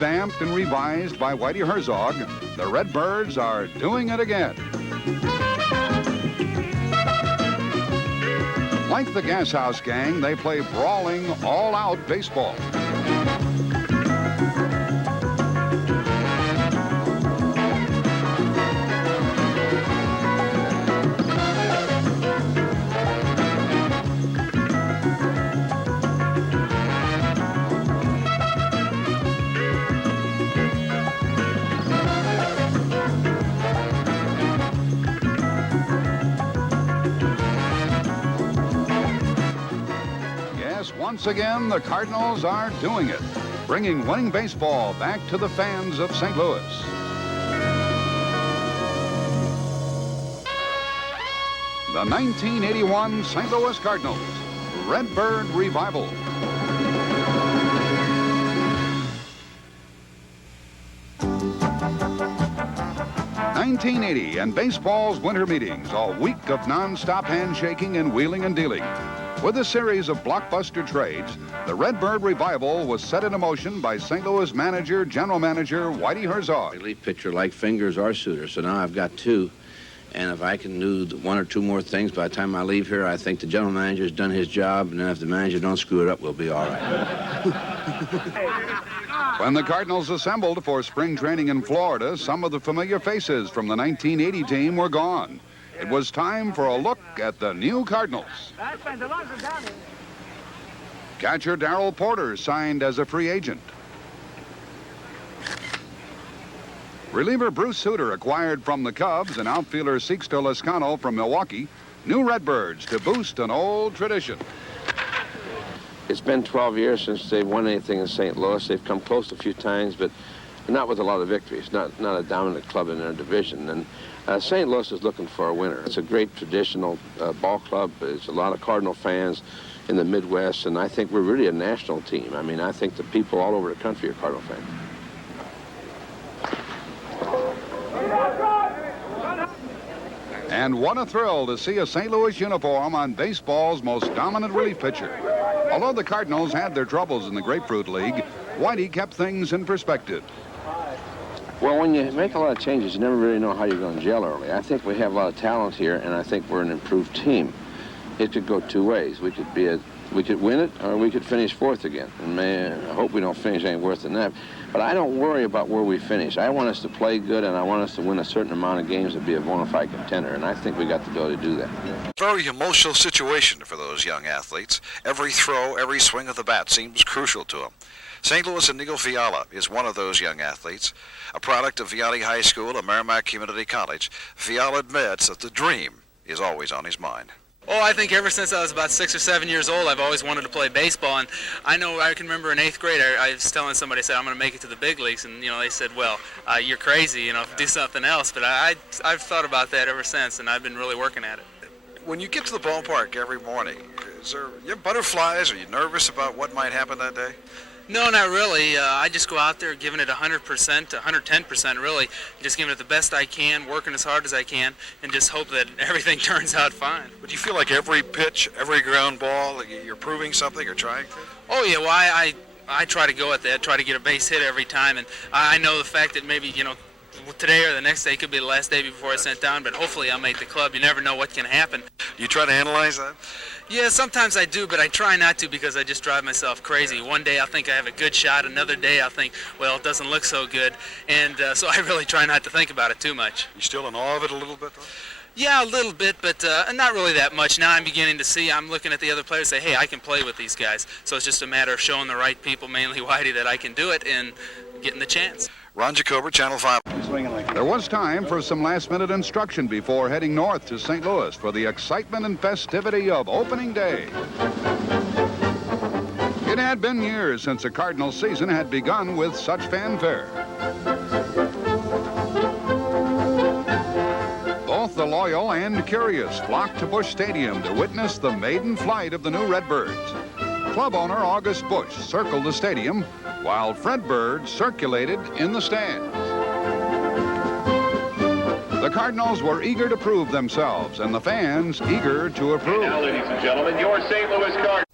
Stamped and revised by Whitey Herzog, the Redbirds are doing it again. Like the Gas House Gang, they play brawling, all-out baseball. Once again, the Cardinals are doing it, bringing winning baseball back to the fans of St. Louis. The 1981 St. Louis Cardinals, Redbird Revival. '80 and baseball's winter meetings, a week of non-stop handshaking and wheeling and dealing. With a series of blockbuster trades, the Redbird Revival was set into motion by St. Louis general manager Whitey Herzog. Relief pitcher like fingers or suitors, so now I've got two. And if I can do one or two more things by the time I leave here, I think the general manager's done his job, and then if the manager don't screw it up, we'll be all right. When the Cardinals assembled for spring training in Florida, some of the familiar faces from the 1980 team were gone. It was time for a look at the new Cardinals. Catcher Darrell Porter signed as a free agent. Reliever Bruce Sutter acquired from the Cubs and outfielder Sixto Lezcano from Milwaukee. New Redbirds to boost an old tradition. It's been 12 years since they've won anything in St. Louis. They've come close a few times, but not with a lot of victories, not a dominant club in their division. And St. Louis is looking for a winner. It's a great traditional ball club. There's a lot of Cardinal fans in the Midwest, and I think we're really a national team. I mean, I think the people all over the country are Cardinal fans. And what a thrill to see a St. Louis uniform on baseball's most dominant relief pitcher. Although the Cardinals had their troubles in the Grapefruit League, Whitey kept things in perspective. Well, when you make a lot of changes, you never really know how you're going to gel early. I think we have a lot of talent here, and I think we're an improved team. It could go two ways. We could win it, or we could finish fourth again. And man, I hope we don't finish any worse than that. But I don't worry about where we finish. I want us to play good, and I want us to win a certain amount of games to be a bona fide contender, and I think we got the ability to do that. Very emotional situation for those young athletes. Every throw, every swing of the bat seems crucial to them. St. Louis Inigo Fiala is one of those young athletes. A product of Vianney High School and Merrimack Community College, Fiala admits that the dream is always on his mind. Oh, I think ever since I was about 6 or 7 years old, I've always wanted to play baseball. And I can remember in 8th grade, I was telling somebody, I said, I'm going to make it to the big leagues. And, they said, well, you're crazy, do something else. But I've thought about that ever since, and I've been really working at it. When you get to the ballpark every morning, you have butterflies? Are you nervous about what might happen that day? No, not really. I just go out there giving it 100%, 110% really, just giving it the best I can, working as hard as I can, and just hope that everything turns out fine. But do you feel like every pitch, every ground ball, you're proving something or trying to? Oh, yeah, well, I try to go at that, try to get a base hit every time, and I know the fact that maybe, today or the next day could be the last day before it's sent down, but hopefully I'll make the club. You never know what can happen. You try to analyze that? Yeah, sometimes I do, but I try not to because I just drive myself crazy. One day I'll think I have a good shot, another day I'll think, well, it doesn't look so good, and so I really try not to think about it too much. You still in awe of it a little bit, though? Yeah, a little bit, but not really that much. Now I'm beginning to see, I'm looking at the other players and say, hey, I can play with these guys. So it's just a matter of showing the right people, mainly Whitey, that I can do it and getting the chance. Ron Jacober, Channel 5. There was time for some last-minute instruction before heading north to St. Louis for the excitement and festivity of opening day. It had been years since a Cardinals season had begun with such fanfare. Both the loyal and curious flocked to Busch Stadium to witness the maiden flight of the new Redbirds. Club owner August Busch circled the stadium while Fred Bird circulated in the stands. The Cardinals were eager to prove themselves, and the fans eager to approve. And now, ladies and gentlemen, your St. Louis Cardinals.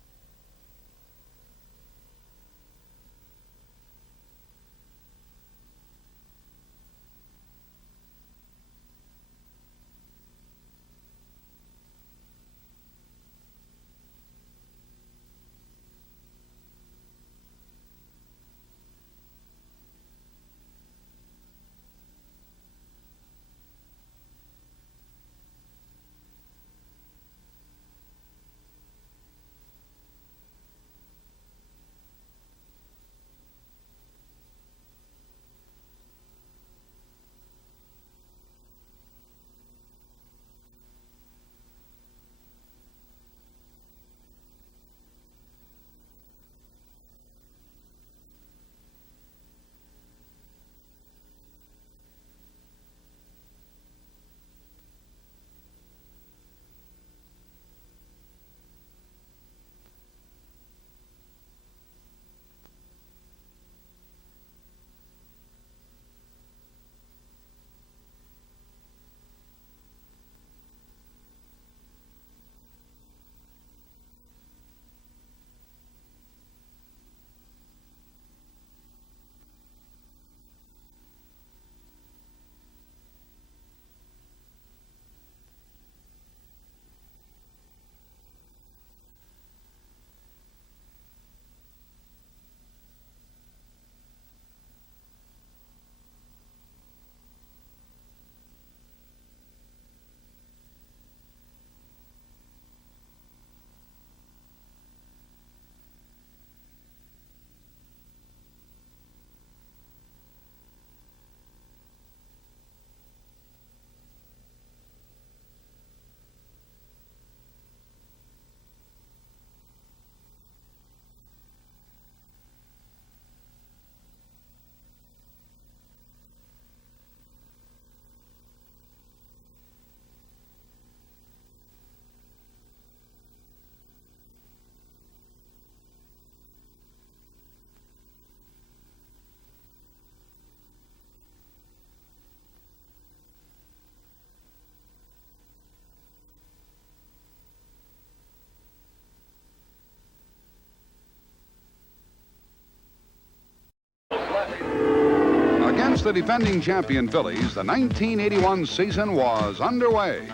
Against the defending champion Phillies, the 1981 season was underway.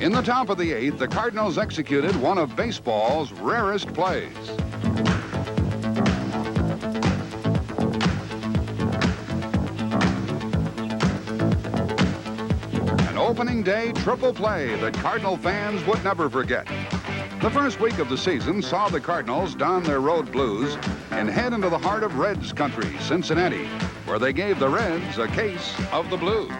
In the top of the 8th, the Cardinals executed one of baseball's rarest plays. An opening day triple play that Cardinal fans would never forget. The first week of the season saw the Cardinals don their road blues and head into the heart of Reds country, Cincinnati, where they gave the Reds a case of the blues.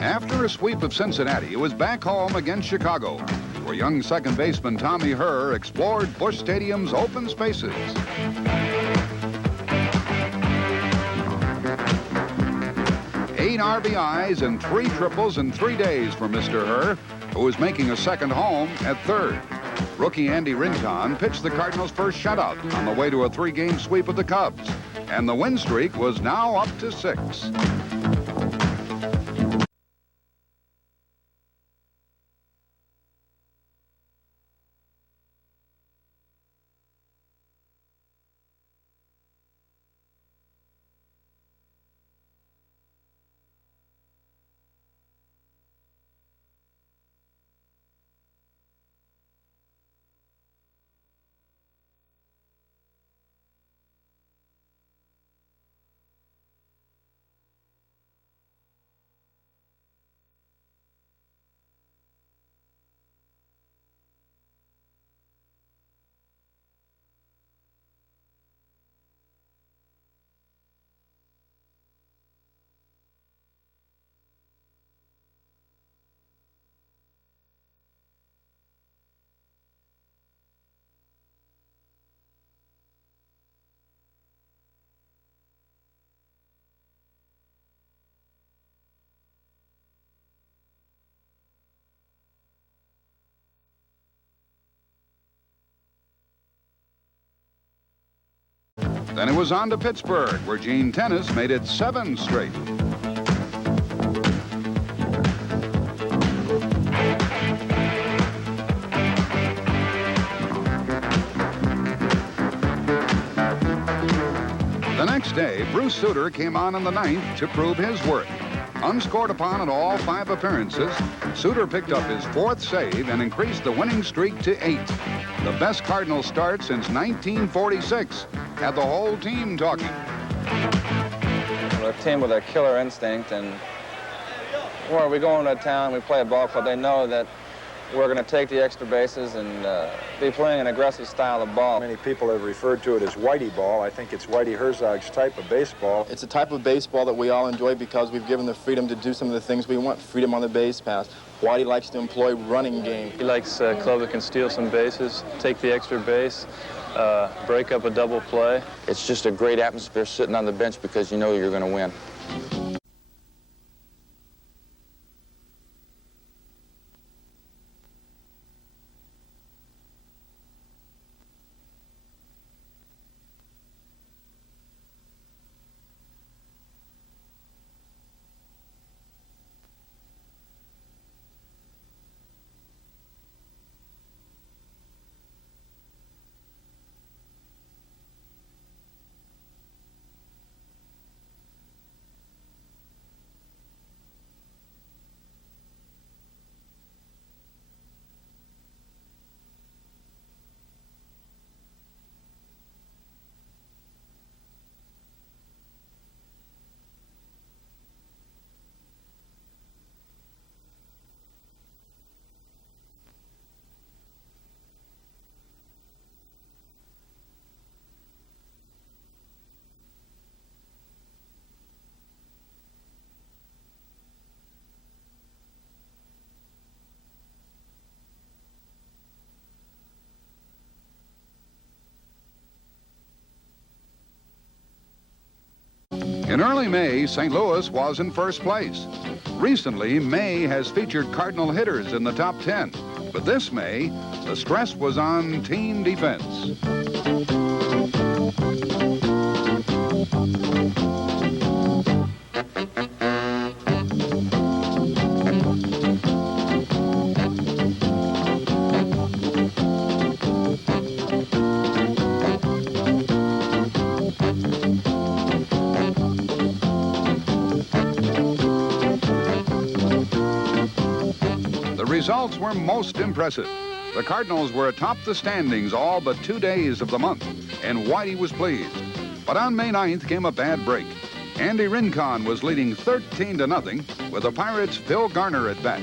After a sweep of Cincinnati, it was back home against Chicago, where young second baseman Tommy Herr explored Busch Stadium's open spaces. 8 RBIs and 3 triples in 3 days for Mr. Herr, who was making a second home at third. Rookie Andy Rincon pitched the Cardinals' first shutout on the way to a 3-game sweep of the Cubs, and the win streak was now up to 6. Then it was on to Pittsburgh, where Gene Tennis made it 7 straight. The next day, Bruce Sutter came on in the 9th to prove his worth. Unscored upon in all 5 appearances, Sutter picked up his 4th save and increased the winning streak to 8. The best Cardinals start since 1946. Had the whole team talking. We're a team with a killer instinct, and where we go into town, we play a ball club, they know that we're going to take the extra bases and be playing an aggressive style of ball. Many people have referred to it as Whiteyball. I think it's Whitey Herzog's type of baseball. It's a type of baseball that we all enjoy because we've given the freedom to do some of the things we want. Freedom on the base pass. Whitey likes to employ running game. He likes a club that can steal some bases, take the extra base, break up a double play. It's just a great atmosphere sitting on the bench because you know you're going to win. In early May, St. Louis was in first place. Recently, May has featured Cardinal hitters in the top 10. But this May, the stress was on team defense. results were most impressive. The Cardinals were atop the standings all but 2 days of the month, and Whitey was pleased. But on May 9th came a bad break. Andy Rincon was leading 13-0 with the Pirates' Phil Garner at bat.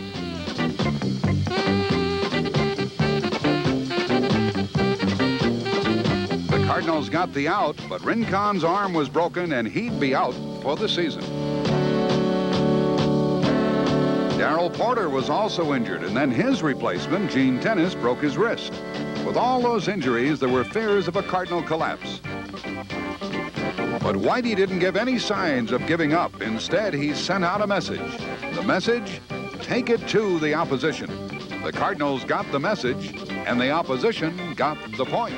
The Cardinals got the out, but Rincon's arm was broken and he'd be out for the season. Darrell Porter was also injured, and then his replacement, Gene Tennis, broke his wrist. With all those injuries, there were fears of a Cardinal collapse. But Whitey didn't give any signs of giving up. Instead, he sent out a message. The message, take it to the opposition. The Cardinals got the message, and the opposition got the point.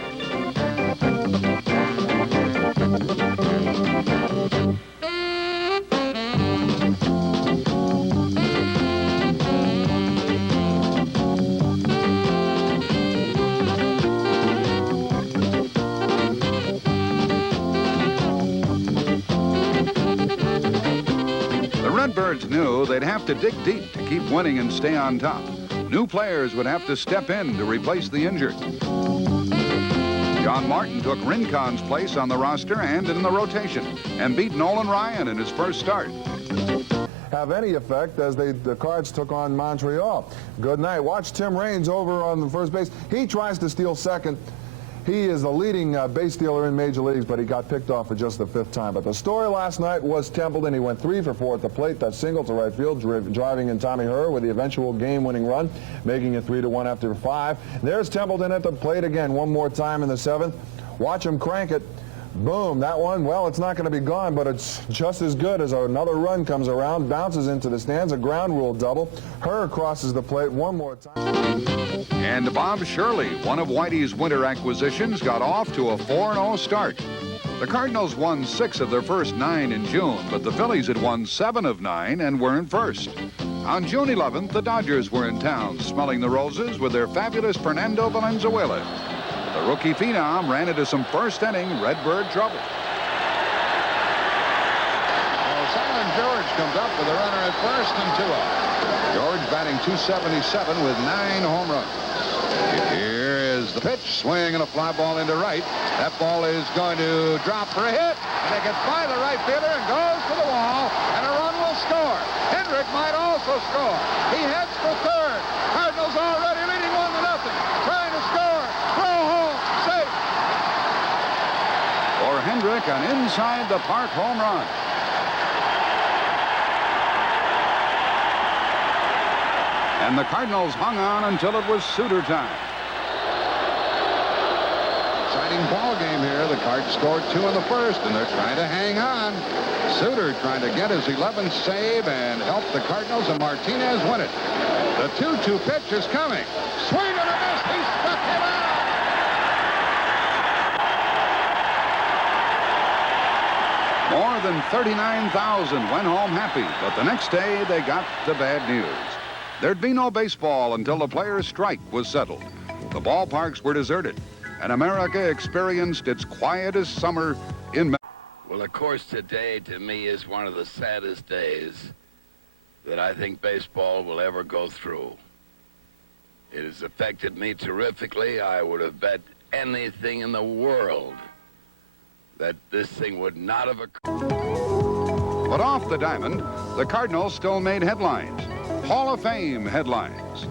Redbirds knew they'd have to dig deep to keep winning and stay on top. New players would have to step in to replace the injured. John Martin took Rincon's place on the roster and in the rotation and beat Nolan Ryan in his first start. Have any effect as the Cards took on Montreal. Good night. Watch Tim Raines over on the first base. He tries to steal second. He is the leading base stealer in Major Leagues, but he got picked off for just the 5th time. But the story last night was Templeton. He went 3 for 4 at the plate. That single to right field, driving in Tommy Herr with the eventual game-winning run, making it 3-1 after 5. There's Templeton at the plate again one more time in the 7th. Watch him crank it. Boom, that one, well, it's not going to be gone, but it's just as good as another run comes around, bounces into the stands, a ground rule double. Herr crosses the plate one more time. And Bob Shirley, one of Whitey's winter acquisitions, got off to a 4-0 start. The Cardinals won 6 of their first 9 in June, but the Phillies had won 7 of 9 and were in first. On June 11th, the Dodgers were in town, smelling the roses with their fabulous Fernando Valenzuela. The rookie phenom ran into some first-inning Redbird trouble. Well, Simon George comes up with a runner at first and 2 out. George batting .277 with 9 home runs. Here is the pitch, swing and a fly ball into right. That ball is going to drop for a hit. And it gets by the right fielder and goes to the wall, and a run will score. Hendrick might also score. He heads for third. Cardinals already leading 1-0. Trying to score. Throw home. Safe. For Hendrick, an inside the park home run. And the Cardinals hung on until it was Suter time. Exciting ball game here. The Cards scored 2 in the first, and they're trying to hang on. Suter trying to get his 11th save and help the Cardinals, and Martinez win it. The 2-2 pitch is coming. Swing and a miss. He struck him out. More than 39,000 went home happy, but the next day they got the bad news. There'd be no baseball until the players' strike was settled. The ballparks were deserted, and America experienced its quietest summer in... Well, of course, today to me is one of the saddest days that I think baseball will ever go through. It has affected me terrifically. I would have bet anything in the world that this thing would not have occurred. But off the diamond, the Cardinals still made headlines. Hall of Fame headlines.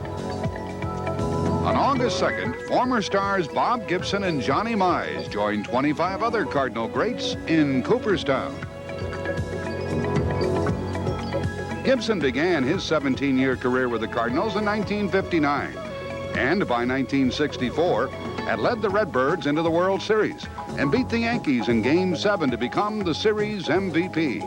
On August 2nd, former stars Bob Gibson and Johnny Mize joined 25 other Cardinal greats in Cooperstown. Gibson began his 17-year career with the Cardinals in 1959, and by 1964 had led the Redbirds into the World Series and beat the Yankees in Game 7 to become the series MVP.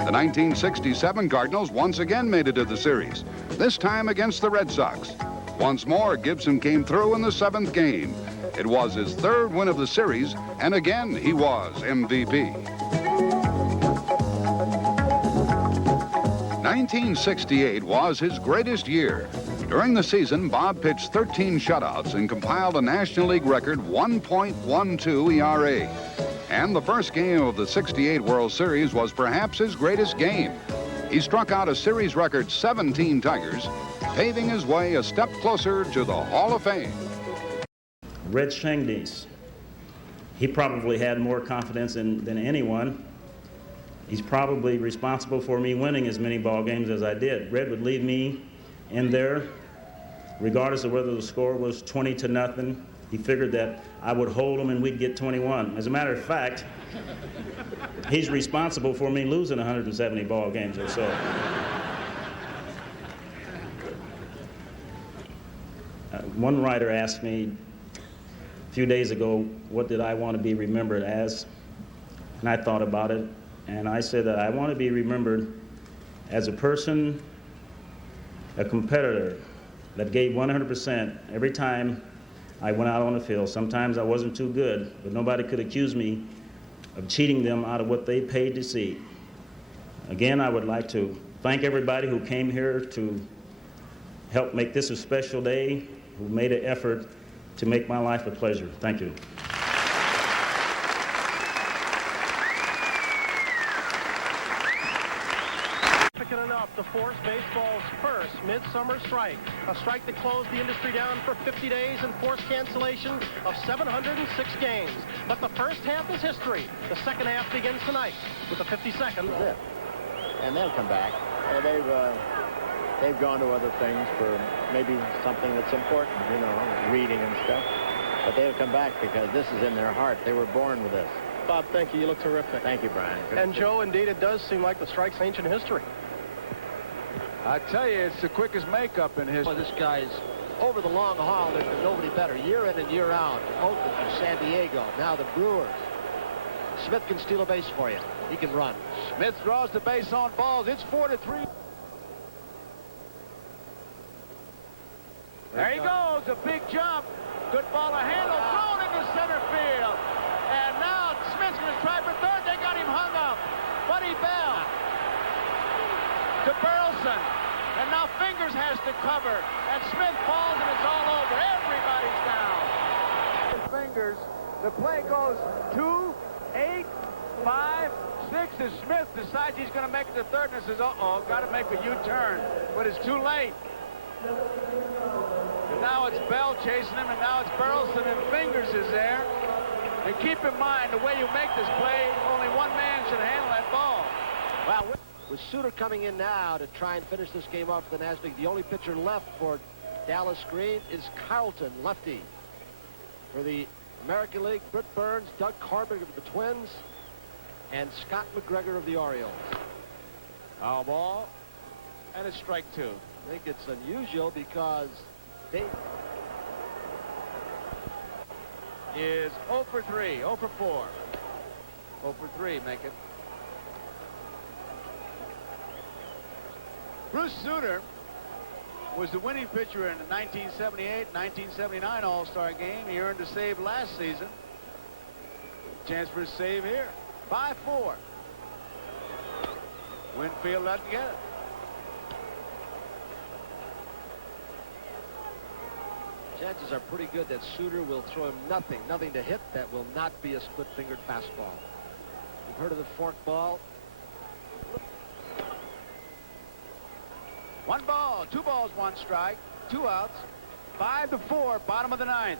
The 1967 Cardinals once again made it to the series, this time against the Red Sox. Once more, Gibson came through in the 7th game. It was his 3rd win of the series, and again he was MVP. 1968 was his greatest year. During the season, Bob pitched 13 shutouts and compiled a National League record 1.12 ERA. And the first game of the '68 World Series was perhaps his greatest game. He struck out a series record 17 Tigers, paving his way a step closer to the Hall of Fame. Red Shengdies. He probably had more confidence than anyone. He's probably responsible for me winning as many ball games as I did. Red would leave me in there, regardless of whether the score was 20-0. He figured that I would hold him and we'd get 21. As a matter of fact, he's responsible for me losing 170 ball games or so. One writer asked me a few days ago, what did I want to be remembered as? And I thought about it, and I said that I want to be remembered as a person, a competitor that gave 100% every time I went out on the field. Sometimes I wasn't too good, but nobody could accuse me of cheating them out of what they paid to see. Again, I would like to thank everybody who came here to help make this a special day, who made an effort to make my life a pleasure. Thank you. Significant enough to force baseball's first midsummer strike, a strike that closed the industry down for 50 days and forced cancellation of 706 games. But the first half is history. The second half begins tonight with the 52nd. And they'll come back. They've gone to other things for maybe something that's important, you know, reading and stuff. But they'll come back because this is in their heart. They were born with this. Bob, thank you. You look terrific. Thank you, Brian. And Joe, indeed, it does seem like the strike's ancient history. I tell you, it's the quickest makeup in history. Well, this guy's over the long haul. There's been nobody better. Year in and year out. Oakland from San Diego. Now the Brewers. Smith can steal a base for you. He can run. Smith draws the base on balls. It's 4-3. There he goes, a big jump. Good ball to handle, thrown into center field. And now Smith's going to try for third. They got him hung up. Buddy Bell to Burleson. And now Fingers has to cover. And Smith falls and it's all over. Everybody's down. Fingers. The play goes 2, 8, 5, 6 as Smith decides he's going to make it to third and says, uh-oh, got to make a U-turn. But it's too late. And now it's Bell chasing him, and now it's Burleson, and Fingers is there. And keep in mind, the way you make this play, only one man should handle that ball. Wow, with Suter coming in now to try and finish this game off for the Nationals, the only pitcher left for Dallas Green is Carlton, lefty. For the American League, Britt Burns, Doug Carpenter of the Twins, and Scott McGregor of the Orioles. Foul ball, and it's strike 2. I think it's unusual because they is 0 for 3, 0 for 4. 0 for 3, make it. Bruce Suter was the winning pitcher in the 1978-1979 All-Star game. He earned a save last season. Chance for a save here. 5-4. Winfield doesn't get it. Chances are pretty good that Suter will throw him nothing to hit that will not be a split-fingered fastball. You've heard of the fork ball? 1 ball, 2 balls, 1 strike, 2 outs, 5-4, bottom of the 9th.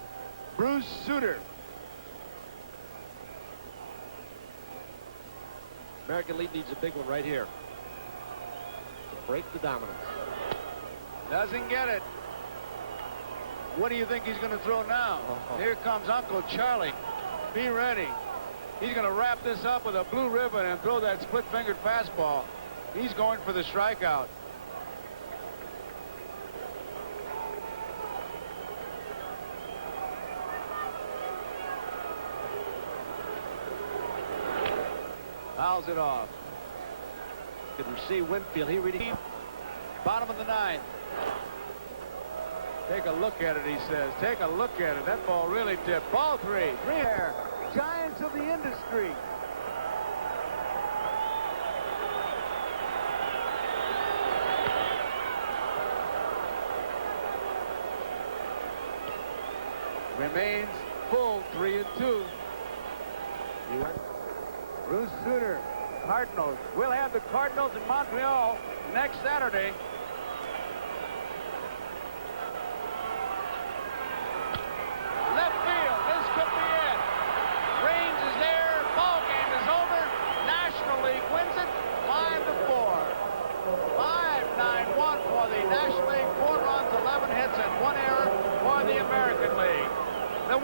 Bruce Suter. American League needs a big one right here to break the dominance. Doesn't get it. What do you think he's going to throw now? Here comes Uncle Charlie. Be ready. He's going to wrap this up with a blue ribbon and throw that split-fingered fastball. He's going for the strikeout. Fouls it off. Could receive Winfield. He reading. Bottom of the 9th. Take a look at it, he says. Take a look at it. That ball really dipped. Ball 3. 3 there. Giants of the industry. Remains full 3-2. Bruce Suter, Cardinals. We'll have the Cardinals in Montreal next Saturday.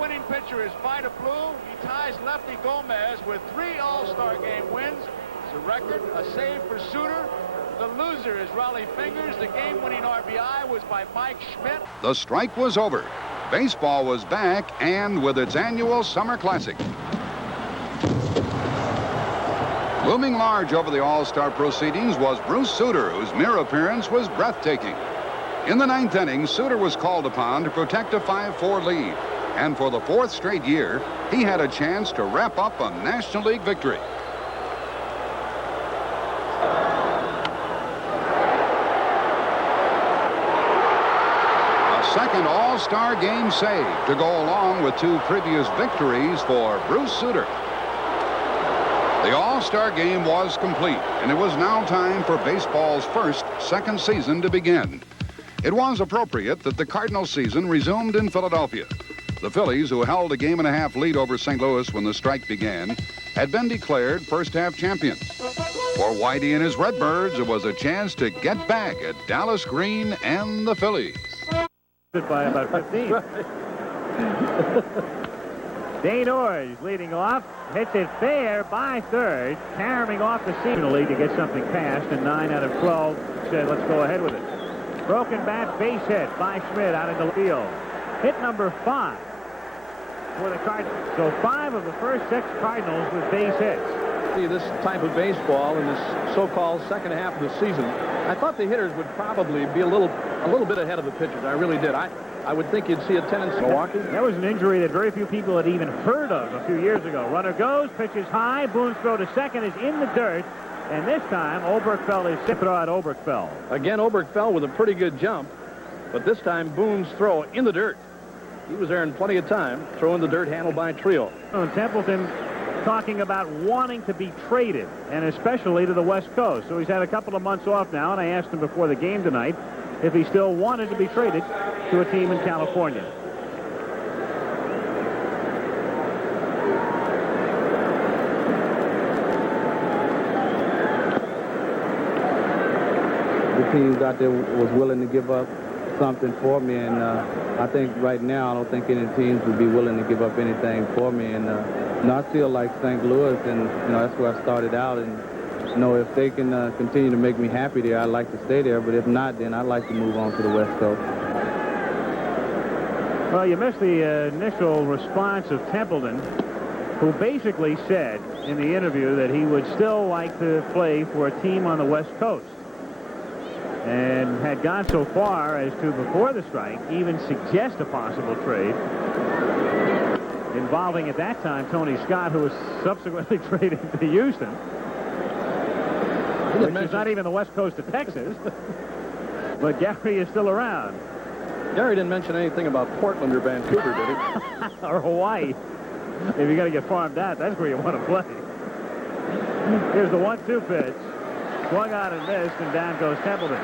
game-winning pitcher is Vida Blue. He ties Lefty Gomez with 3 All-Star game wins. It's a record, a save for Suter. The loser is Raleigh Fingers. The game-winning RBI was by Mike Schmidt. The strike was over. Baseball was back, and with its annual Summer Classic. Looming large over the All-Star proceedings was Bruce Suter, whose mere appearance was breathtaking. In the 9th inning, Suter was called upon to protect a 5-4 lead. And for the 4th straight year, he had a chance to wrap up a National League victory. A second All-Star game save to go along with 2 previous victories for Bruce Suter. The All-Star game was complete, and it was now time for baseball's second season to begin. It was appropriate that the Cardinals season resumed in Philadelphia. The Phillies, who held a 1.5 game lead over St. Louis when the strike began, had been declared first-half champions. For Whitey and his Redbirds, it was a chance to get back at Dallas Green and the Phillies. By about 15. Dane Orge leading off, hits it fair by third, carrying off the season lead to get something passed, and 9 out of 12 said, let's go ahead with it. Broken bat, base hit by Schmidt out in the field. Hit number 5 for the Cardinals. So 5 of the first 6 Cardinals with base hits. See this type of baseball in this so-called second half of the season, I thought the hitters would probably be a little bit ahead of the pitchers. I really did. I would think you'd see a tendency. Milwaukee. That was an injury that very few people had even heard of a few years ago. Runner goes, pitches high, Boone's throw to second is in the dirt, and this time Oberkfell is to throw at Oberkfell. Again, Oberkfell with a pretty good jump, but this time Boone's throw in the dirt. He was there in plenty of time, throwing the dirt, handled by Trio. And Templeton talking about wanting to be traded, and especially to the West Coast. So he's had a couple of months off now, and I asked him before the game tonight if he still wanted to be traded to a team in California. The teams out there was willing to give up something for me, and I think right now I don't think any teams would be willing to give up anything for me. And I feel like St. Louis, and that's where I started out. And if they can continue to make me happy there, I'd like to stay there. But if not, then I'd like to move on to the West Coast. Well, you missed the initial response of Templeton, who basically said in the interview that he would still like to play for a team on the West Coast, and had gone so far as to, before the strike, even suggest a possible trade involving, at that time, Tony Scott, who was subsequently traded to Houston, which is not even the West Coast of Texas. But Gary is still around. Gary didn't mention anything about Portland or Vancouver, did he? Or Hawaii. If you're going to get farmed out, that's where you want to play. Here's the 1-2 pitch. Swung on and missed, and down goes Templeton.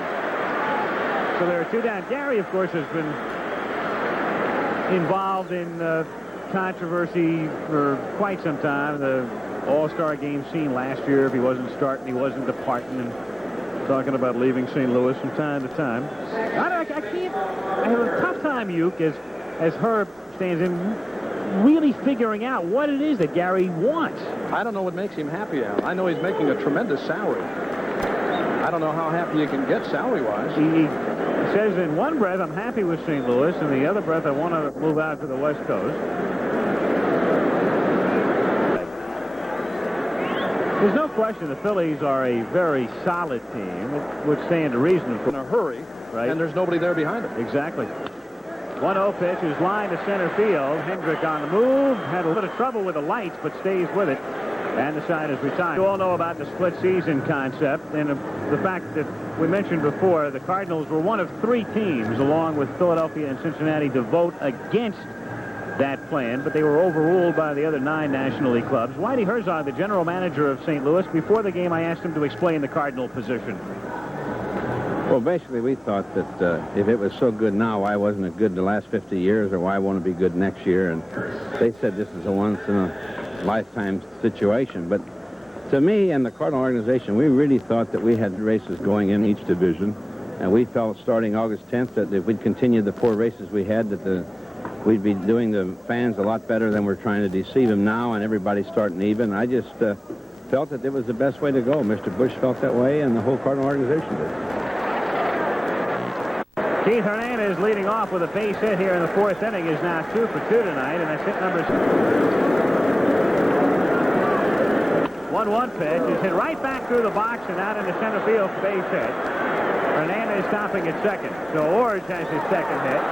So there are 2 down. Gary, of course, has been involved in controversy for quite some time. The All-Star game scene last year, if he wasn't starting, he wasn't departing, and talking about leaving St. Louis from time to time. I have a tough time, Uke, as Herb stands in, really figuring out what it is that Gary wants. I don't know what makes him happy now. I know he's making a tremendous salary. I don't know how happy you can get salary-wise. He says in one breath, I'm happy with St. Louis, and the other breath, I want to move out to the West Coast. There's no question the Phillies are a very solid team, which stand to reason. In a hurry, right? And there's nobody there behind him. Exactly. 1-0 pitch is lined to center field. Hendrick on the move. Had a little bit of trouble with the lights, but stays with it. And the side is retired. You all know about the split season concept and the fact that we mentioned before the Cardinals were one of 3 teams, along with Philadelphia and Cincinnati, to vote against that plan, but they were overruled by the other 9 National League clubs. Whitey Herzog, the general manager of St. Louis, before the game I asked him to explain the Cardinal position. Well, basically, we thought that if it was so good now, why wasn't it good the last 50 years, or why won't it be good next year? And they said this is a once-in-a-lifetime situation. But to me and the Cardinal organization, we really thought that we had races going in each division, and we felt starting August 10th that if we'd continued the 4 races we had, that we'd be doing the fans a lot better than we're trying to deceive them now, and everybody's starting even. I just felt that it was the best way to go. Mr. Bush felt that way, and the whole Cardinal organization did. Keith Hernandez leading off with a base hit here in the fourth inning is now 2 for 2 tonight, and that's hit number 1-1 pitch is hit right back through the box and out into center field for base hit. Hernandez stopping at second, so Orge has his second hit.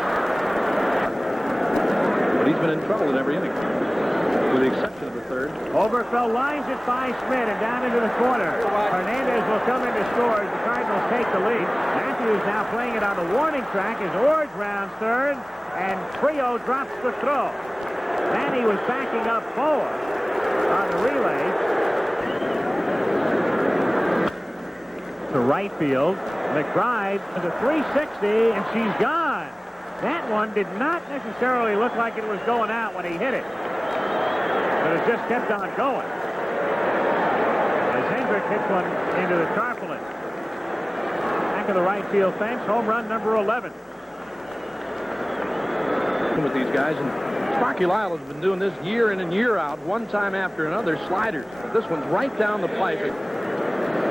But he's been in trouble in every inning, with the exception of the third. Oberkfell lines it by Schmidt and down into the corner. Hernandez will come in to score as the Cardinals take the lead. Matthews now playing it on the warning track as Orge rounds third, and Frio drops the throw. Manny was backing up forward on the relay. To right field, McBride to the 360, and she's gone. That one did not necessarily look like it was going out when he hit it, but it just kept on going as Hendrick hits one into the tarpaulin. Back of the right field fence, home run number 11. With these guys, and Sparky Lyle has been doing this year in and year out, one time after another, sliders. But this one's right down the pipe.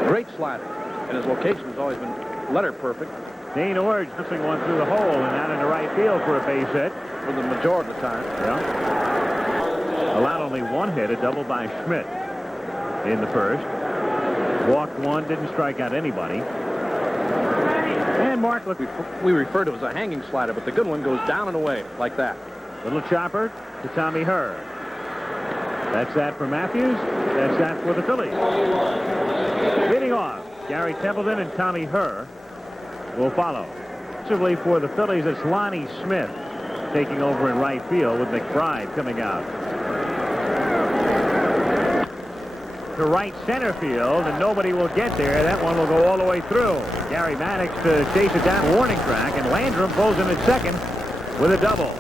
Great slider. And his location has always been letter perfect. Dean Orge pushing one through the hole and out into right field for a base hit. For the majority of the time. Yeah. Allowed only one hit, a double by Schmidt in the first. Walked one, didn't strike out anybody. And Mark looked. We refer to it as a hanging slider, but the good one goes down and away like that. Little chopper to Tommy Herr. That's that for Matthews. That's that for the Phillies. Leading off, Gary Templeton and Tommy Herr will follow. Actually, for the Phillies, it's Lonnie Smith taking over in right field with McBride coming out. To right center field, and nobody will get there. That one will go all the way through. Gary Maddox to chase it down the warning track, and Landrum pulls in at second with a double.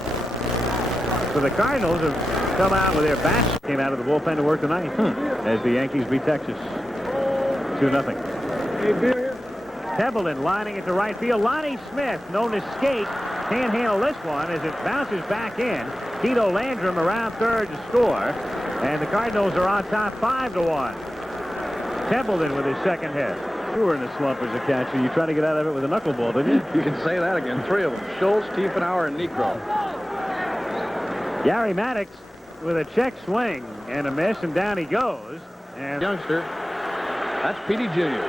So the Cardinals have come out with their bats. Came out of the bullpen to work tonight as the Yankees beat Texas 2-0. Templeton lining it to right field. Lonnie Smith, known as Skate, can't handle this one as it bounces back in. Tito Landrum around third to score, and the Cardinals are on top 5-1. Templeton with his second hit. You were in a slump as a catcher. You tried to get out of it with a knuckleball, didn't you? You can say that again. 3 of them. Schultz, Tiefenauer, and Negro. Gary Maddox with a check swing and a miss, and down he goes. And youngster, that's Petey Jr.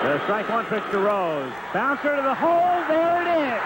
The strike one pitch to Rose. Bouncer to the hole. There it is.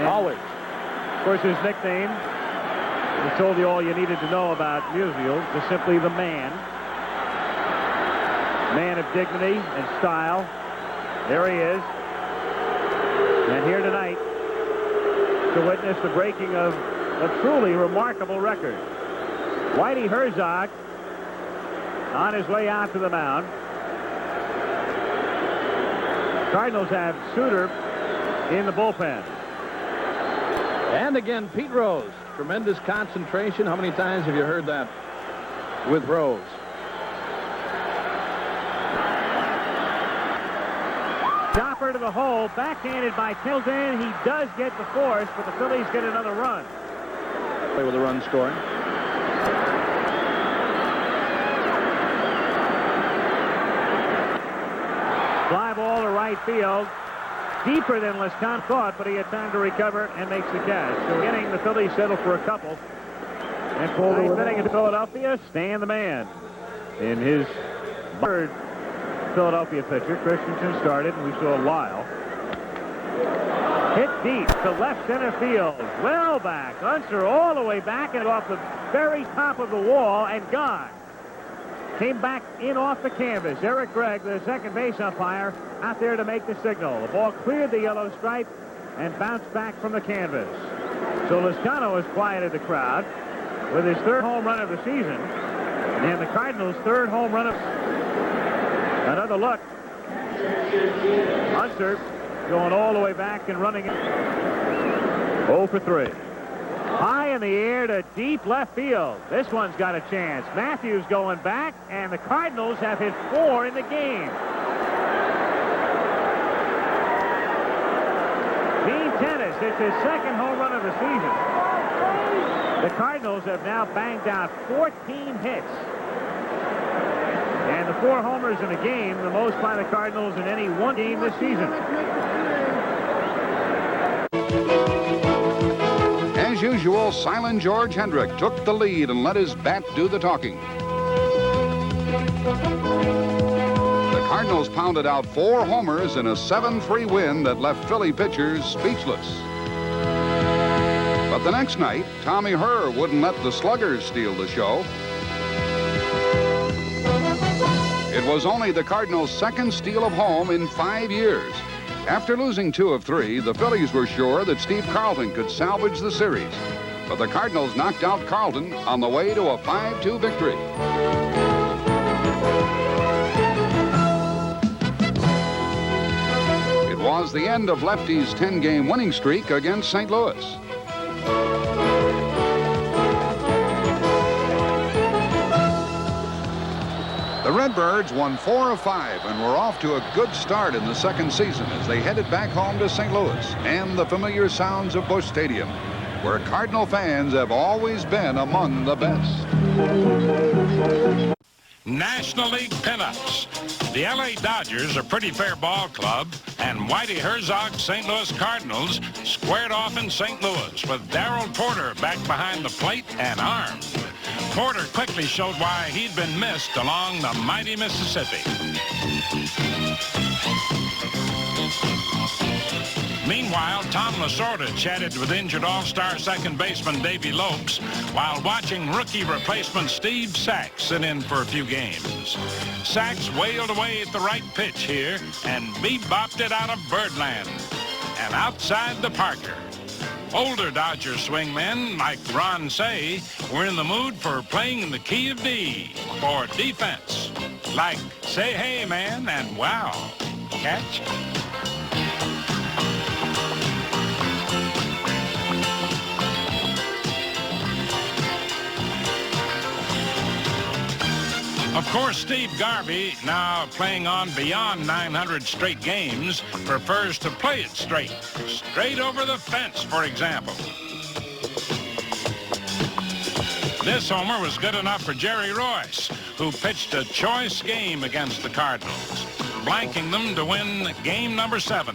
Always. Of course, his nickname, I told you all you needed to know about Musial, is simply the man. Man of dignity and style. There he is. And here tonight to witness the breaking of a truly remarkable record. Whitey Herzog on his way out to the mound. Cardinals have Suter in the bullpen. And again, Pete Rose. Tremendous concentration. How many times have you heard that with Rose? Chopper to the hole, backhanded by Templeton. He does get the force, but the Phillies get another run. Play with a run scoring. Fly ball to right field. Deeper than Lescon thought, but he had time to recover and makes the catch. So getting the Phillies settled for a couple. And for the ninth inning in Philadelphia, Stan the man. In his third Philadelphia pitcher, Christensen started, and we saw Lyle. Hit deep to left center field. Well back. Unser all the way back and off the very top of the wall and gone. Came back in off the canvas. Eric Gregg, the second base umpire, out there to make the signal. The ball cleared the yellow stripe and bounced back from the canvas. So Lezcano has quieted the crowd. with his third home run of the season, and the Cardinals' third home run of... Another look. Hunter going all the way back and running it. 0 for 3. High in the air to deep left field. This one's got a chance. Matthews going back, and the Cardinals have hit 4 in the game. Dean Tennis hits his second home run of the season. The Cardinals have now banged out 14 hits. And the 4 homers in a game, the most by the Cardinals in any one game this season. As usual, silent George Hendrick took the lead and let his bat do the talking. The Cardinals pounded out 4 homers in a 7-3 win that left Philly pitchers speechless. But the next night, Tommy Herr wouldn't let the sluggers steal the show. It was only the Cardinals' second steal of home in 5 years. After losing 2 of 3, the Phillies were sure that Steve Carlton could salvage the series. But the Cardinals knocked out Carlton on the way to a 5-2 victory. It was the end of Lefty's 10-game winning streak against St. Louis. The Redbirds won 4 of 5 and were off to a good start in the second season as they headed back home to St. Louis and the familiar sounds of Busch Stadium, where Cardinal fans have always been among the best. National League pinups. The LA Dodgers, a pretty fair ball club, and Whitey Herzog's St. Louis Cardinals squared off in St. Louis with Darrell Porter back behind the plate and armed. Porter quickly showed why he'd been missed along the mighty Mississippi. Meanwhile, Tom Lasorda chatted with injured all-star second baseman Davey Lopes while watching rookie replacement Steve Sax sit in for a few games. Sax wailed away at the right pitch here and bebopped it out of Birdland and outside the Parker. Older Dodger swingmen like Ron Say were in the mood for playing in the key of D for defense, like Say Hey Man and Wow. Catch? Of course, Steve Garvey, now playing on beyond 900 straight games, prefers to play it straight over the fence, for example. This homer was good enough for Jerry Royce, who pitched a choice game against the Cardinals, blanking them to win game number 7.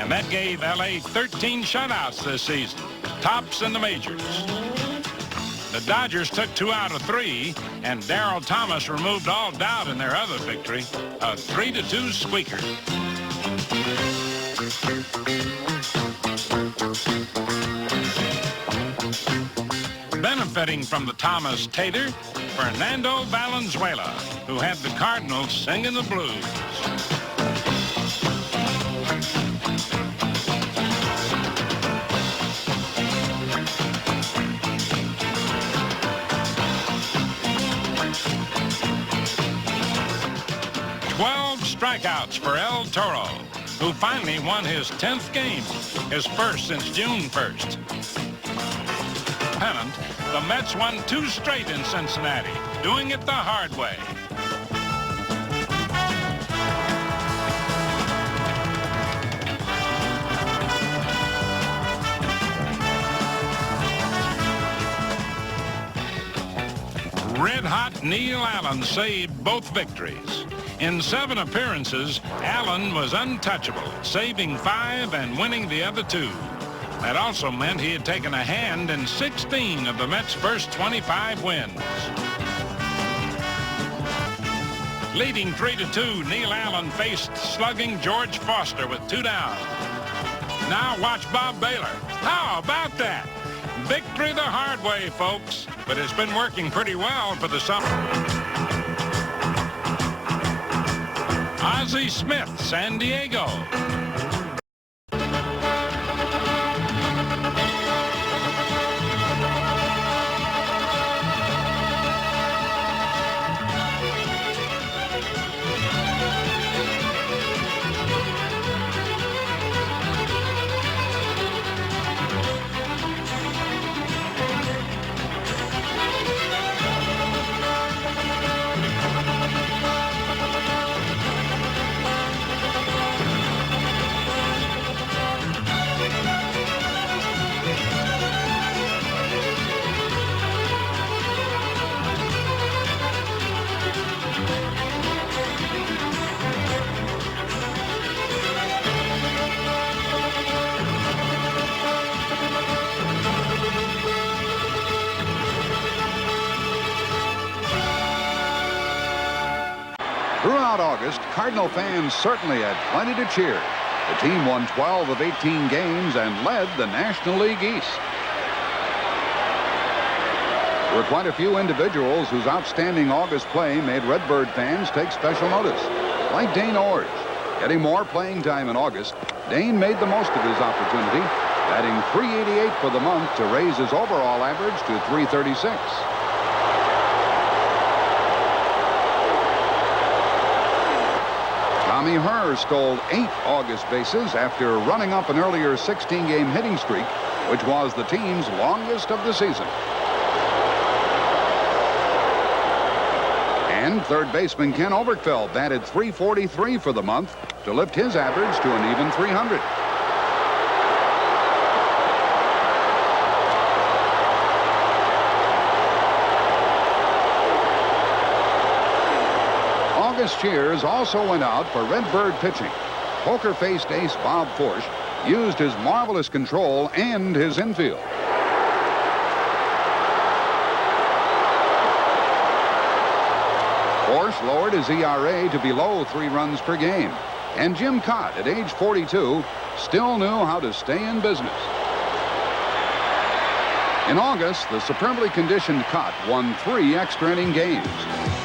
And that gave LA 13 shutouts this season, tops in the majors. The Dodgers took 2 out of 3, and Darrell Thomas removed all doubt in their other victory, a 3-2 squeaker. Benefiting from the Thomas tater, Fernando Valenzuela, who had the Cardinals singing the blues. Strikeouts for El Toro, who finally won his 10th game, his first since June 1st. Pennant, the Mets won 2 straight in Cincinnati, doing it the hard way. Red-hot Neil Allen saved both victories. In 7 appearances, Allen was untouchable, saving 5 and winning the other 2. That also meant he had taken a hand in 16 of the Mets' first 25 wins. Leading 3-2, Neil Allen faced slugging George Foster with 2 down. Now watch Bob Baylor. How about that? Victory the hard way, folks, but it's been working pretty well for the summer. Ozzie Smith, San Diego. August, Cardinal fans certainly had plenty to cheer. The team won 12 of 18 games and led the National League East. There were quite a few individuals whose outstanding August play made Redbird fans take special notice, like Dane Orge. Getting more playing time in August, Dane made the most of his opportunity, batting .388 for the month to raise his overall average to .336. Tommy Herr stole 8 August bases after running up an earlier 16-game hitting streak, which was the team's longest of the season. And third baseman Ken Oberkfell batted .343 for the month to lift his average to an even .300. August cheers also went out for Redbird pitching. Poker-faced ace Bob Forsch used his marvelous control and his infield. Forsch lowered his ERA to below 3 runs per game. And Jim Cott, at age 42, still knew how to stay in business. In August, the superbly conditioned Cott won 3 extra inning games.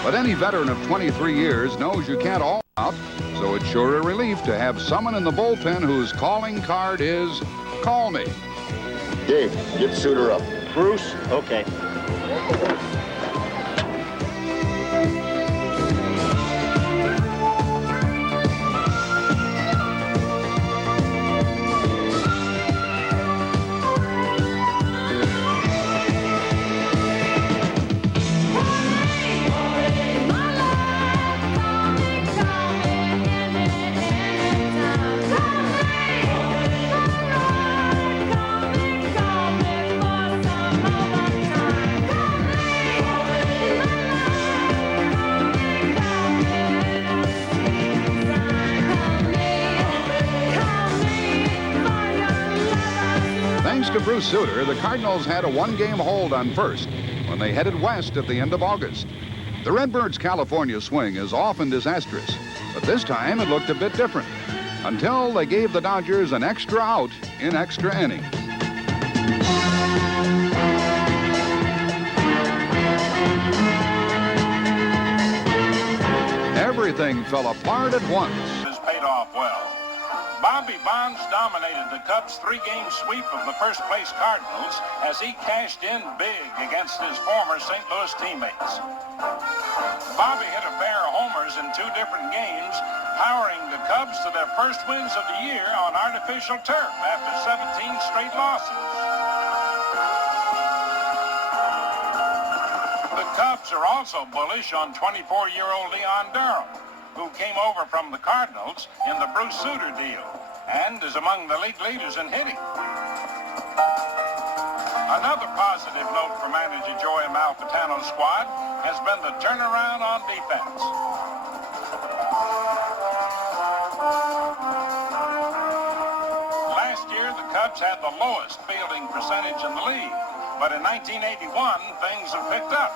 But any veteran of 23 years knows you can't all out, so it's sure a relief to have someone in the bullpen whose calling card is, call me. Dave, get Suter up. Bruce? Okay. Thanks to Bruce Suter, the Cardinals had a 1-game hold on first when they headed west at the end of August. The Redbirds' California swing is often disastrous, but this time it looked a bit different until they gave the Dodgers an extra out in extra innings. Everything fell apart at once. Has paid off well. Bobby Bonds dominated the Cubs' 3-game sweep of the first-place Cardinals as he cashed in big against his former St. Louis teammates. Bobby hit a pair of homers in 2 different games, powering the Cubs to their first wins of the year on artificial turf after 17 straight losses. The Cubs are also bullish on 24-year-old Leon Durham, who came over from the Cardinals in the Bruce Suter deal and is among the league leaders in hitting. Another positive note for manager Joey Malfitano's squad has been the turnaround on defense. Last year, the Cubs had the lowest fielding percentage in the league, but in 1981, things have picked up.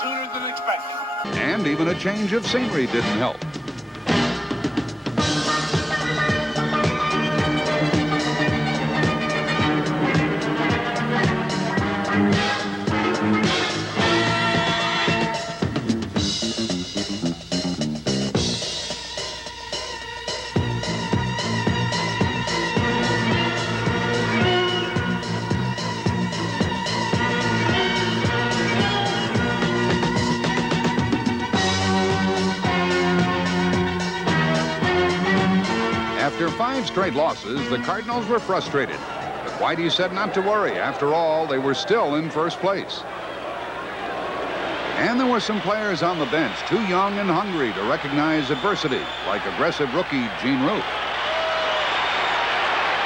Sooner than expected. And even a change of scenery didn't help. After 5 straight losses, the Cardinals were frustrated. But Whitey said not to worry. After all, they were still in first place. And there were some players on the bench too young and hungry to recognize adversity, like aggressive rookie Gene Roof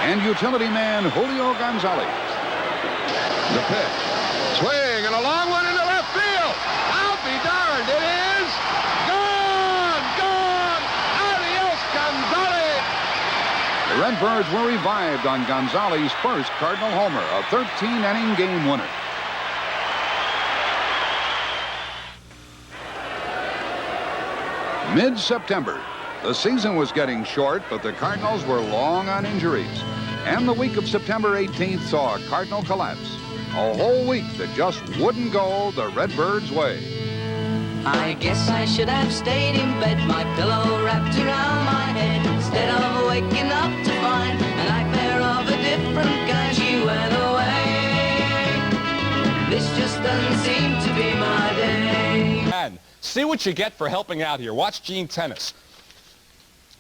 and utility man Julio Gonzalez. The pitch. Swing and a long one into left field. I'll be darned. It is gone. Gone. Adios, Gonzalez. The Redbirds were revived on Gonzalez's first Cardinal homer, a 13-inning game winner. Mid-September. The season was getting short, but the Cardinals were long on injuries. And the week of September 18th saw a Cardinal collapse. A whole week that just wouldn't go the Redbirds' way. I guess I should have stayed in bed, my pillow wrapped around my head, instead of waking up to find a nightmare of a different kind. She went away. This just doesn't seem to be my day. And see what you get for helping out here. Watch Gene Tennis.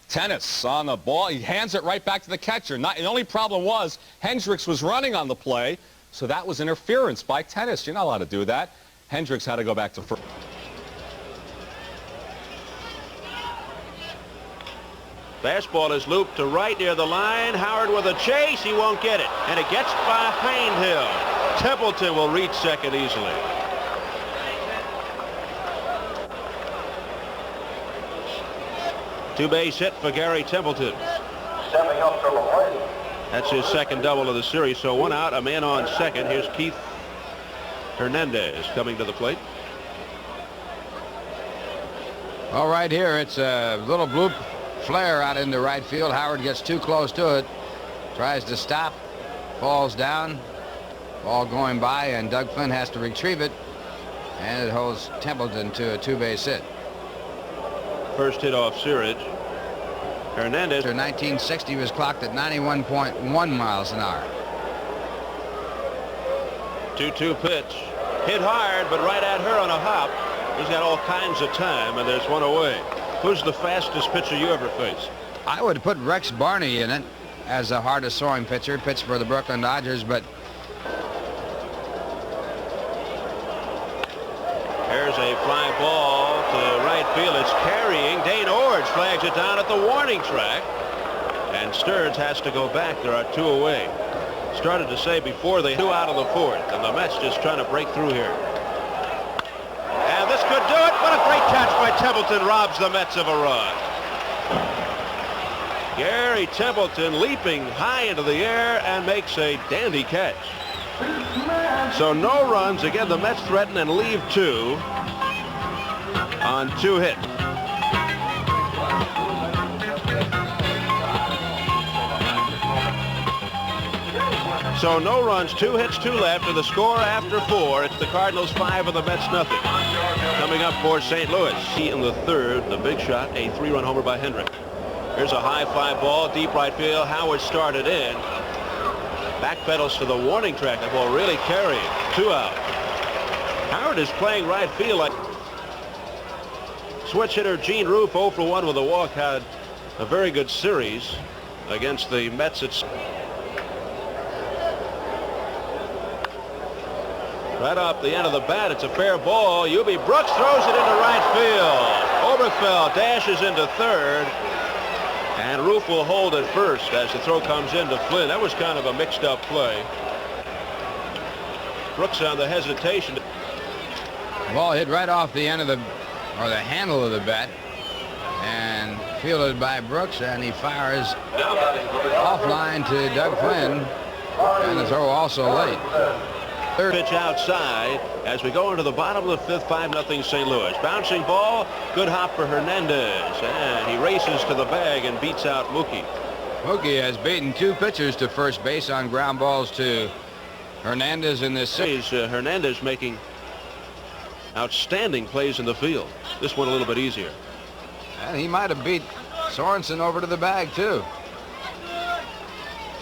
Tennis on the ball. He hands it right back to the catcher. The only problem was Hendricks was running on the play, so that was interference by Tennis. You're not allowed to do that. Hendricks had to go back to first. Fastball is looped to right near the line. Howard with a chase. He won't get it. And it gets behind him. Templeton will reach second easily. Two-base hit for Gary Templeton. That's his second double of the series. So one out, a man on second. Here's Keith Hernandez coming to the plate. All right, here it's a little bloop flare out into right field. Howard gets too close to it, tries to stop, falls down, ball going by, and Doug Flynn has to retrieve it, and it holds Templeton to a two-base hit. First hit off Searage. Hernandez. 1960 was clocked at 91.1 miles an hour. 2-2 pitch. Hit hard, but right at her on a hop. He's got all kinds of time, and there's one away. Who's the fastest pitcher you ever faced? I would put Rex Barney in it as the hardest throwing pitcher. Pitched for the Brooklyn Dodgers, but There's a fly ball to right field. It's carrying. Dane Orge flags it down at the warning track. And Stearns has to go back. There are two away. Started to say before they two out of the fourth. And the Mets just trying to break through here. And this could do it. What a great catch by Templeton. Robs the Mets of a run. Gary Templeton leaping high into the air and makes a dandy catch. So no runs. Again, the Mets threaten and leave two on two hits. So no runs, two hits, two left, and the score after four. It's the Cardinals 5 and the Mets nothing. Coming up for St. Louis. He in the third, the big shot, a three-run homer by Hendrick. Here's a high fly ball, deep right field. Howard started in. Backpedals to the warning track. The ball really carrying. Two out. Howard is playing right field. Like switch hitter Gene Roof 0 for 1 with a walk. Had a very good series against the Mets. It's right off the end of the bat. It's a fair ball. Ubi Brooks throws it into right field. Oberfeld dashes into third. And Roof will hold it first as the throw comes into Flynn. That was kind of a mixed up play. Brooks on the hesitation. Ball hit right off the end of the handle of the bat and fielded by Brooks, and he fires offline to Doug Flynn, and the throw also late. Third pitch outside as we go into the bottom of the fifth. 5-0 St. Louis. Bouncing ball, good hop for Hernandez, and he races to the bag and beats out Mookie. Mookie has beaten two pitchers to first base on ground balls to Hernandez in this series. Hernandez making outstanding plays in the field. This one a little bit easier. And he might have beat Sorensen over to the bag too.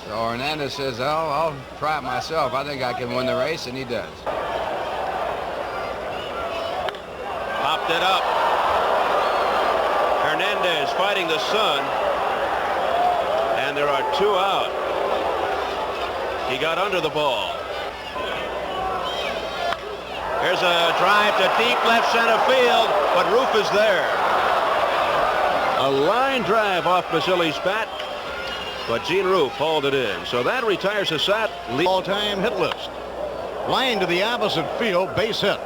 So Hernandez says, oh, I'll try it myself. I think I can win the race, and he does. Popped it up. Hernandez fighting the sun. And there are two out. He got under the ball. Here's a drive to deep left center field, but Roof is there. A line drive off Basili's bat, but Gene Roof hauled it in. So that retires Hassett. All-time hit list. Line to the opposite field, base hit.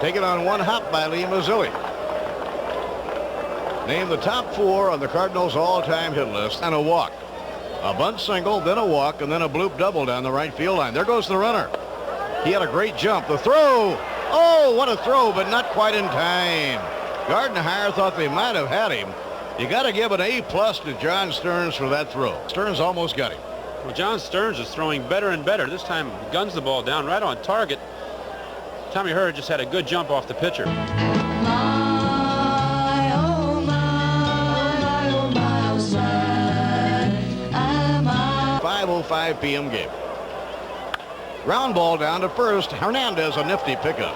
Taken on one hop by Lee Mazzilli. Named the top 4 on the Cardinals' all-time hit list, and a walk. A bunt single, then a walk, and then a bloop double down the right field line. There goes the runner. He had a great jump. The throw. Oh, what a throw, but not quite in time. Gardenhire thought they might have had him. You got to give an A+ to John Stearns for that throw. Stearns almost got him. Well, John Stearns is throwing better and better. This time guns the ball down right on target. Tommy Hurd just had a good jump off the pitcher. 5:05 p.m. game. Ground ball down to first. Hernandez, a nifty pickup.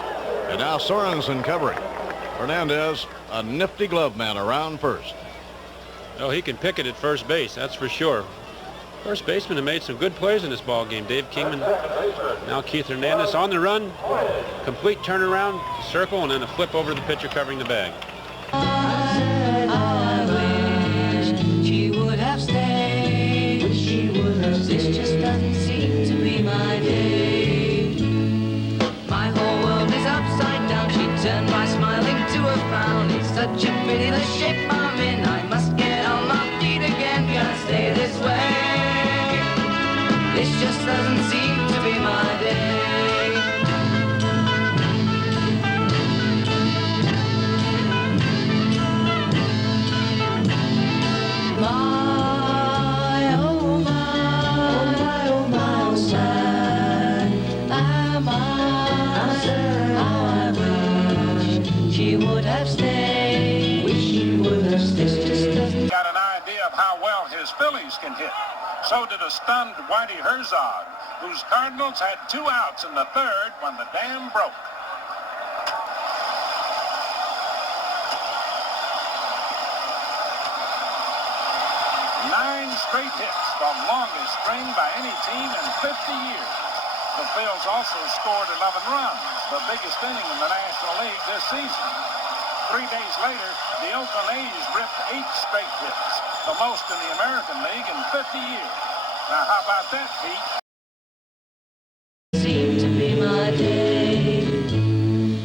And now Sorensen covering. Hernandez, a nifty glove man around first. Oh, he can pick it at first base, that's for sure. First baseman have made some good plays in this ball game. Dave Kingman, now Keith Hernandez on the run. Complete turnaround, circle, and then a flip over to the pitcher covering the bag. I wish she would have stayed. This just doesn't seem to be my day. My whole world is upside down. She turned my smiling to a frown. It's such a pity the shape I'm in. I must get on my feet again. Can't stay this way. This just doesn't seem to be my day. She would have stayed. Wish she would have stayed. Got an idea of how well his Phillies can hit. So did a stunned Whitey Herzog, whose Cardinals had 2 outs in the 3rd when the dam broke. Nine straight hits, the longest string by any team in 50 years. The Phils also scored 11 runs, the biggest inning in the National League this season. 3 days later, the Oakland A's ripped 8 straight hits, the most in the American League in 50 years. Now, how about that, Pete? Seemed to be my day.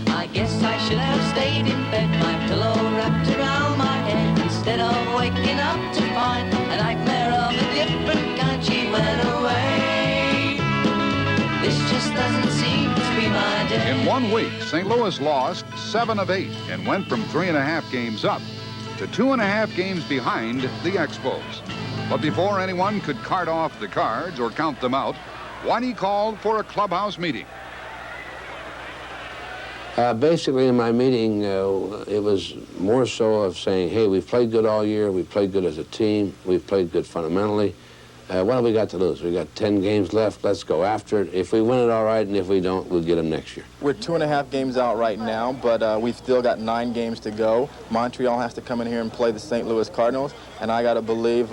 I guess I should have stayed in bed, my pillow wrapped around my head, instead of waking up to find a nightmare of a different kind. She went away. This just doesn't seem to be my day. In 1 week, St. Louis lost 7 of 8 and went from 3.5 games up to 2.5 games behind the Expos. But before anyone could cart off the Cards or count them out, Whitey called for a clubhouse meeting. Basically, in my meeting, it was more so of saying, hey, we've played good all year, we've played good as a team, we've played good fundamentally. What have we got to lose? We got 10 games left. Let's go after it. If we win it, all right, and if we don't, we'll get them next year. We're 2.5 games out right now, but we've still got 9 games to go. Montreal has to come in here and play the St. Louis Cardinals, and I got to believe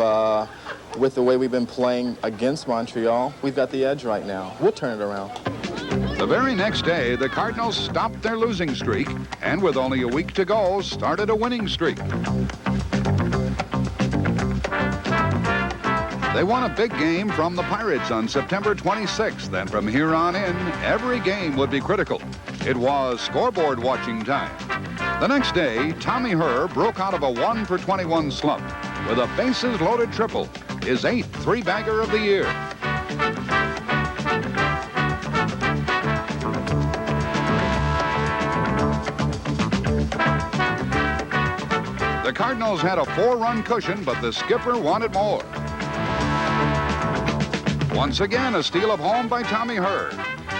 with the way we've been playing against Montreal, we've got the edge right now. We'll turn it around. The very next day, the Cardinals stopped their losing streak and with only a week to go, started a winning streak. They won a big game from the Pirates on September 26th, and from here on in, every game would be critical. It was scoreboard watching time. The next day, Tommy Herr broke out of a 1-for-21 slump with a bases-loaded triple, his 8th 3-bagger of the year. The Cardinals had a 4-run cushion, but the skipper wanted more. Once again, a steal of home by Tommy Herr.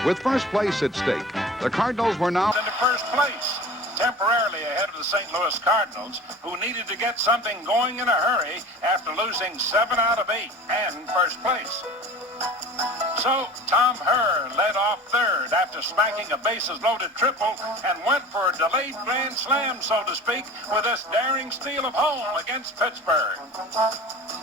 With first place at stake, the Cardinals were now into first place, temporarily ahead of the St. Louis Cardinals, who needed to get something going in a hurry after losing 7 out of 8 and first place. So Tom Herr led off third after smacking a bases-loaded triple and went for a delayed grand slam, so to speak, with this daring steal of home against Pittsburgh.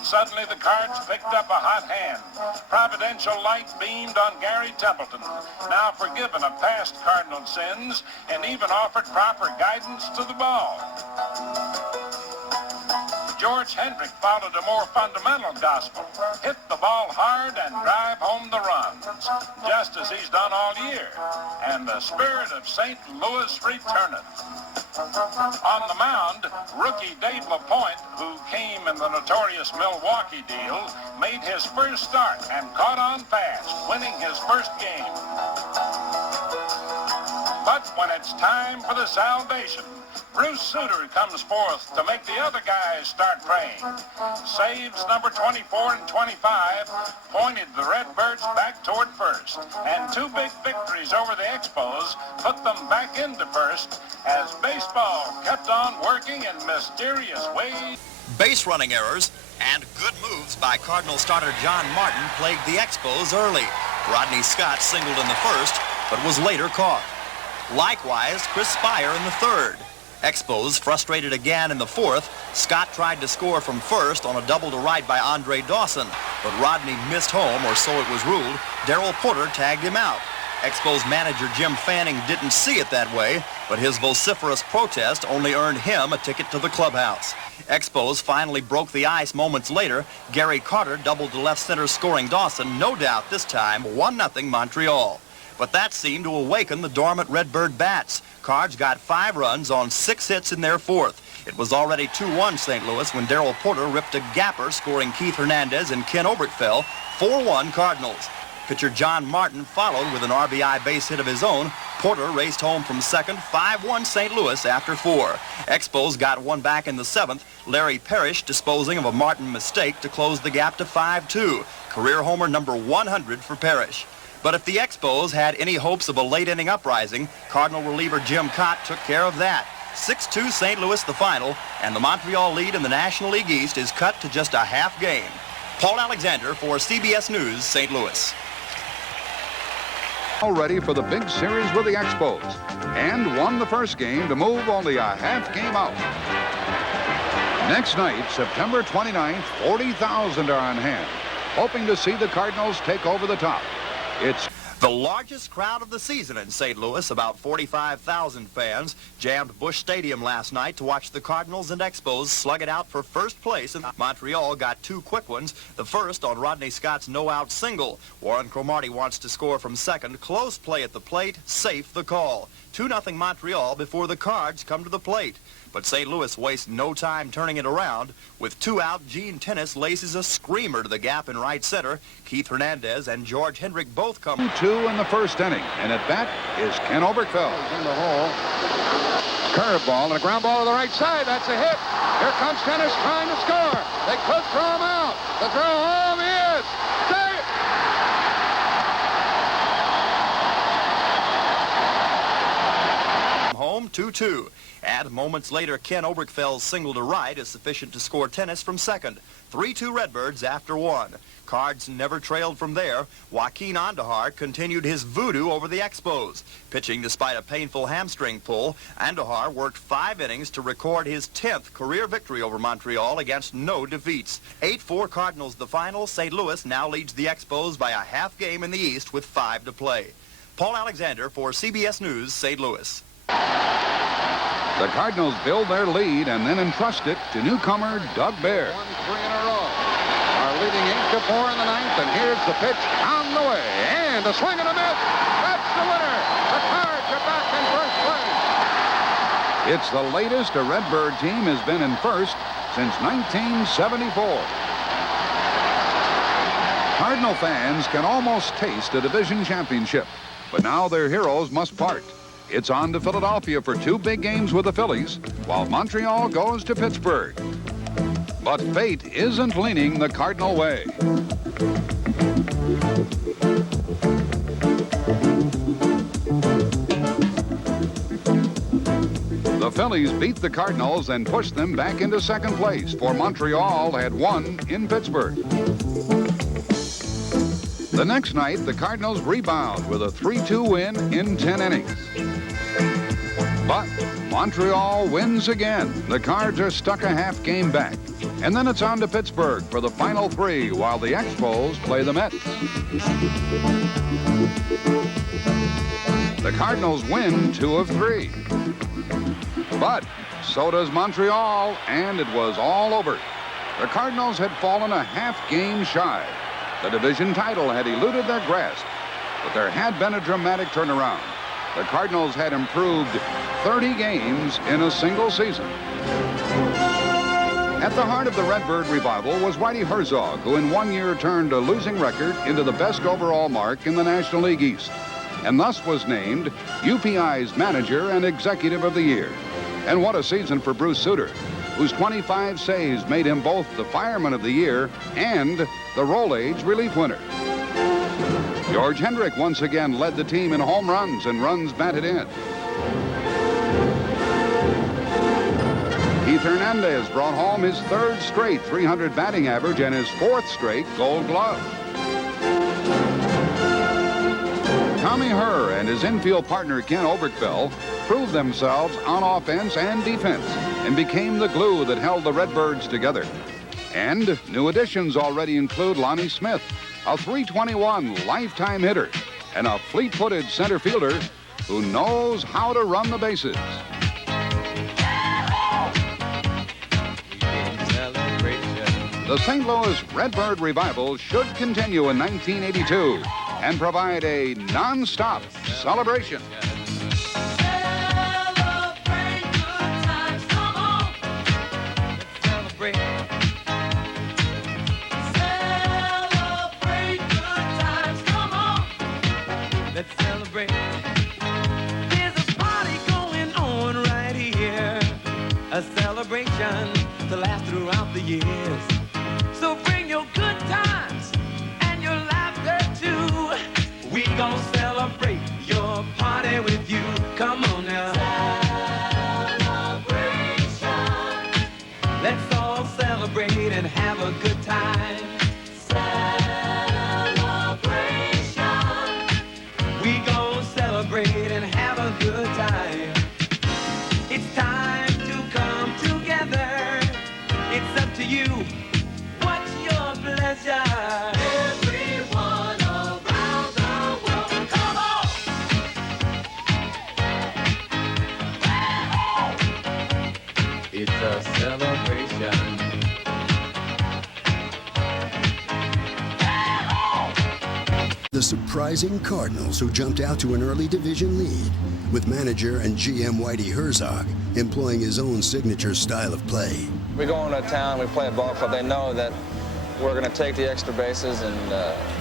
Suddenly the Cards picked up a hot hand. Providential light beamed on Gary Templeton, now forgiven of past Cardinal sins and even offered proper guidance to the ball. George Hendrick followed a more fundamental gospel. Hit the ball hard and drive home the runs, just as he's done all year. And the spirit of St. Louis returneth. On the mound, rookie Dave LaPointe, who came in the notorious Milwaukee deal, made his first start and caught on fast, winning his first game. But when it's time for the salvation, Bruce Sutter comes forth to make the other guys start praying. Saves number 24 and 25 pointed the Redbirds back toward first, and two big victories over the Expos put them back into first as baseball kept on working in mysterious ways. Base running errors and good moves by Cardinal starter John Martin plagued the Expos early. Rodney Scott singled in the first, but was later caught. Likewise, Chris Spire in the third. Expos frustrated again in the fourth. Scott tried to score from first on a double to right by Andre Dawson, but Rodney missed home, or so it was ruled. Darrell Porter tagged him out. Expos manager Jim Fanning didn't see it that way, but his vociferous protest only earned him a ticket to the clubhouse. Expos finally broke the ice moments later. Gary Carter doubled to left center, scoring Dawson, no doubt this time 1-0 Montreal. But that seemed to awaken the dormant Redbird bats. Cards got 5 runs on 6 hits in their fourth. It was already 2-1 St. Louis when Darrell Porter ripped a gapper, scoring Keith Hernandez and Ken Oberkfell. 4-1 Cardinals. Pitcher John Martin followed with an RBI base hit of his own. Porter raced home from second. 5-1 St. Louis after 4. Expos got one back in the 7th. Larry Parrish disposing of a Martin mistake to close the gap to 5-2. Career homer number 100 for Parrish. But if the Expos had any hopes of a late-inning uprising, Cardinal reliever Jim Cott took care of that. 6-2 St. Louis the final, and the Montreal lead in the National League East is cut to just a half game. Paul Alexander for CBS News, St. Louis. All ready for the big series with the Expos, and won the first game to move only a half game out. Next night, September 29th, 40,000 are on hand, hoping to see the Cardinals take over the top. It's the largest crowd of the season in St. Louis, about 45,000 fans, jammed Busch Stadium last night to watch the Cardinals and Expos slug it out for first place. And Montreal got 2 quick ones, the first on Rodney Scott's no-out single. Warren Cromartie wants to score from second. Close play at the plate, safe the call. 2-0 Montreal before the Cards come to the plate. But St. Louis wastes no time turning it around. With 2 out, Gene Tennis laces a screamer to the gap in right center. Keith Hernandez and George Hendrick both come. 2 in the first inning, and at bat is Ken Oberkfell. In the hole. Curveball and a ground ball to the right side. That's a hit. Here comes Tennis trying to score. They could throw him out. The throw home is safe. Home 2-2. And moments later, Ken Oberkfell's single to right is sufficient to score Tennis from second. 3-2 Redbirds after 1. Cards never trailed from there. Joaquin Andujar continued his voodoo over the Expos. Pitching despite a painful hamstring pull, Andujar worked 5 innings to record his 10th career victory over Montreal against no defeats. 8-4 Cardinals the final. St. Louis now leads the Expos by a half game in the East with 5 to play. Paul Alexander for CBS News, St. Louis. The Cardinals build their lead and then entrust it to newcomer Doug Bear. 1-3 in a row. Are leading 8-4 in the 9th, and here's the pitch on the way. And a swing and a miss. That's the winner. The Cards are back in first place. It's the latest a Redbird team has been in first since 1974. Cardinal fans can almost taste a division championship, but now their heroes must part. It's on to Philadelphia for 2 big games with the Phillies, while Montreal goes to Pittsburgh. But fate isn't leaning the Cardinal way. The Phillies beat the Cardinals and pushed them back into second place, for Montreal had won in Pittsburgh. The next night, the Cardinals rebound with a 3-2 win in 10 innings. But Montreal wins again. The Cards are stuck a half game back. And then it's on to Pittsburgh for the final three while the Expos play the Mets. The Cardinals win 2 of 3. But so does Montreal, and it was all over. The Cardinals had fallen a half game shy. The division title had eluded their grasp, but there had been a dramatic turnaround. The Cardinals had improved 30 games in a single season. At the heart of the Redbird revival was Whitey Herzog, who in 1 year turned a losing record into the best overall mark in the National League East, and thus was named UPI's Manager and Executive of the Year. And what a season for Bruce Sutter, whose 25 saves made him both the Fireman of the Year and the Roll Age Relief winner. George Hendrick once again led the team in home runs and runs batted in. Keith Hernandez brought home his 3rd straight 300 batting average and his 4th straight Gold Glove. Tommy Herr and his infield partner Ken Oberkfell proved themselves on offense and defense and became the glue that held the Redbirds together. And new additions already include Lonnie Smith, a .321 lifetime hitter, and a fleet-footed center fielder who knows how to run the bases. The St. Louis Redbird revival should continue in 1982 and provide a non-stop celebration. Let's celebrate. There's a party going on right here, a celebration to last throughout the years. So bring your good times and your laughter too. We gon' celebrate your party with you. Come on now. Celebration. Let's all celebrate and have a good time. We gon' celebrate and have a good time. It's time to come together. It's up to you. What's your pleasure? Everyone around the world, come on! It's a celebration. The surprising Cardinals, who jumped out to an early division lead, with manager and GM Whitey Herzog employing his own signature style of play. We go into town, we play a ball club. They know that we're going to take the extra bases and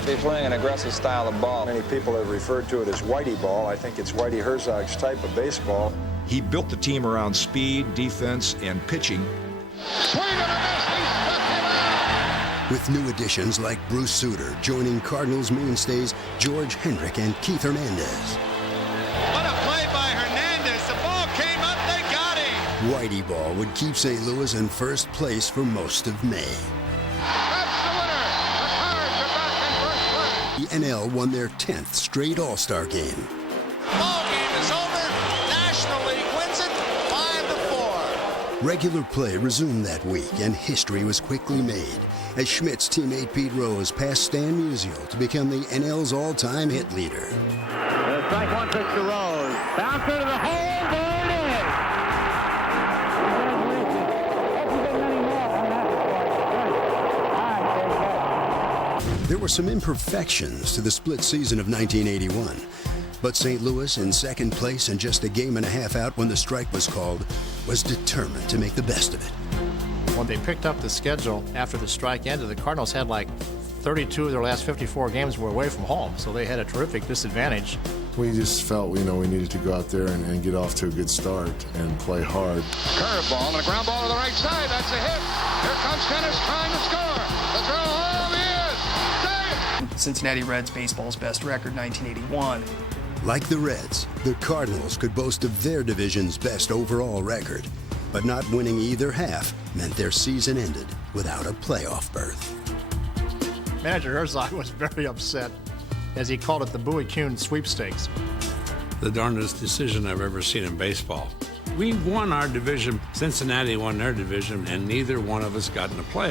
be playing an aggressive style of ball. Many people have referred to it as Whiteyball. I think it's Whitey Herzog's type of baseball. He built the team around speed, defense, and pitching. Swing and a miss. He struck him out. With new additions like Bruce Sutter joining Cardinals mainstays George Hendrick and Keith Hernandez. What a play by Hernandez. The ball came up, they got him. Whiteyball would keep St. Louis in first place for most of May. That's the winner. The Cards are back in first place. The NL won their 10th straight All-Star game. Ball game is over. National League wins it 5-4. Regular play resumed that week, and history was quickly made as Schmidt's teammate Pete Rose passed Stan Musial to become the NL's all-time hit leader. The strike one pitch to Rose. Bouncer to the hole. There it is. There were some imperfections to the split season of 1981, but St. Louis, in second place and just a game and a half out when the strike was called, was determined to make the best of it. When they picked up the schedule after the strike ended, the Cardinals had like 32 of their last 54 games were away from home, so they had a terrific disadvantage. We just felt, we needed to go out there and get off to a good start and play hard. Curveball and a ground ball to the right side. That's a hit. Here comes Tennis trying to score. The throw home is. Cincinnati Reds baseball's best record, 1981. Like the Reds, the Cardinals could boast of their division's best overall record, but not winning either half meant their season ended without a playoff berth. Manager Herzog was very upset, as he called it the Bowie Kuhn sweepstakes. The darndest decision I've ever seen in baseball. We won our division. Cincinnati won their division, and neither one of us got in the play.